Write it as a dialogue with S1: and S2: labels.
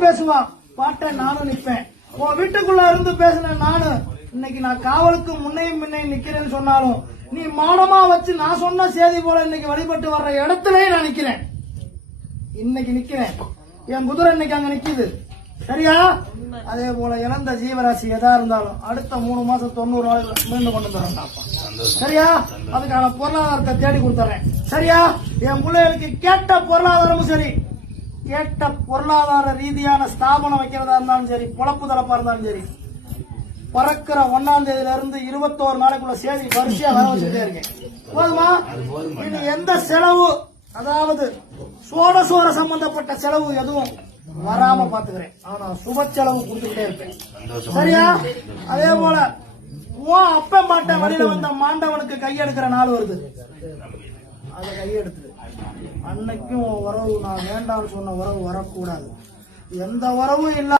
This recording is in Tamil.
S1: அவனும் பேசுவான் பாட்டேன் நானும் நிப்பேன். உன் வீட்டுக்குள்ள இருந்து பேசின நானு இன்னைக்கு நான் காவலுக்கு முன்னையும் முன்னையும் நிக்கிறேன்னு சொன்னாலும் நீ மானமா வச்சு நான் சொன்ன செய்தி போல இன்னைக்கு வழிபட்டு வர்ற இடத்துலயே நான் நிக்கிறேன். இன்னைக்கு நிக்கிறேன். என் குதிரை இன்னைக்கு அங்க நிக்குது. சரியா? அதே போல இழந்த ஜீவராசி எதா இருந்தாலும் அடுத்த மூணு மாசம் தொண்ணூறு நாள் மீண்டு கொண்டு வந்துடுறேன். சரியா? அதுக்கான பொருளாதாரத்தை தேடி கொடுத்துறேன். சரியா? என் பிள்ளைகளுக்கு கேட்ட பொருளாதாரமும் சரி. கேட்ட பொருளாதார ரீதியான ஸ்தாபனம் வைக்கிறதா இருந்தாலும் சரி பொழப்பு தரப்பா இருந்தாலும் சரி பறக்கிற ஒன்னாம் தேதியில இருந்து இருபத்தோரு நாளைக்குள்ள சேதி வரிசையா வர வச்சுட்டே இருக்கேன். போதுமா? இனி எந்த செலவு அதாவது சோட சோர சம்பந்தப்பட்ட செலவு எதுவும் வராம பாத்துக்கிறேன் ஆனா சுப செலவு கொடுத்துக்கிட்டே இருப்பேன் சரியா? அதே போல உன் அப்ப பாட்ட வழியில வந்த மாண்டவனுக்கு கையெடுக்கிற நாள் வருது. அதை கையெடுத்து அன்னைக்கும் உறவு நான் வேண்டாம்னு சொன்ன உறவு வரக்கூடாது. எந்த உறவும் இல்ல